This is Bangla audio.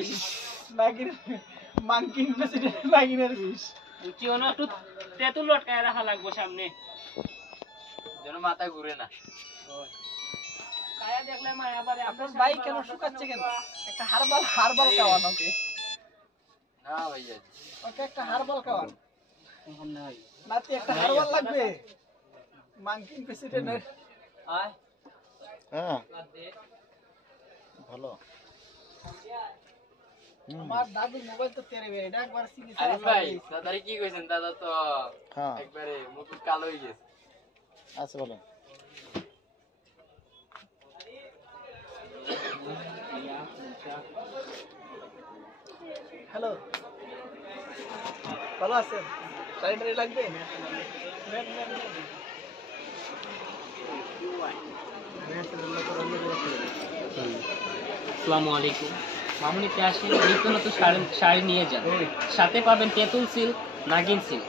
বিষ নাগিন মাঙ্কিন প্রেসিডেন্ট নাগিনের বিষ উচিও না একটু তেঁতুল লটকায় রাখা লাগবে সামনে যেন মাথা ঘুরে না। কায়া দেখলে মায়া পারে আপনার ভাই কেন শুকাচ্ছে কেন একটা হারবাল খাওয়ান ওকে না ভাইয়া ওকে একটা হারবাল খাওয়ান নাতি একটা হারবাল লাগবে মাঙ্কিন প্রেসিডেন্টের আয় হ্যাঁ ভালো আমার দাদুর মোবাইল তো তেরে এটা একবার সিরিজ আরে ভাই দাদারে কি কইছেন? দাদা তো হ্যাঁ একবারে মুখ কালো হয়ে গেছে। আচ্ছা ভালো হ্যালো ভালো আছেন টাইটারি লাগবে আসসালামু আলাইকুম মামুনিতে আসেন নিত্য নতুন শাড়ি নিয়ে যান সাথে পাবেন তেঁতুল সিল্ক নাগিন সিল্ক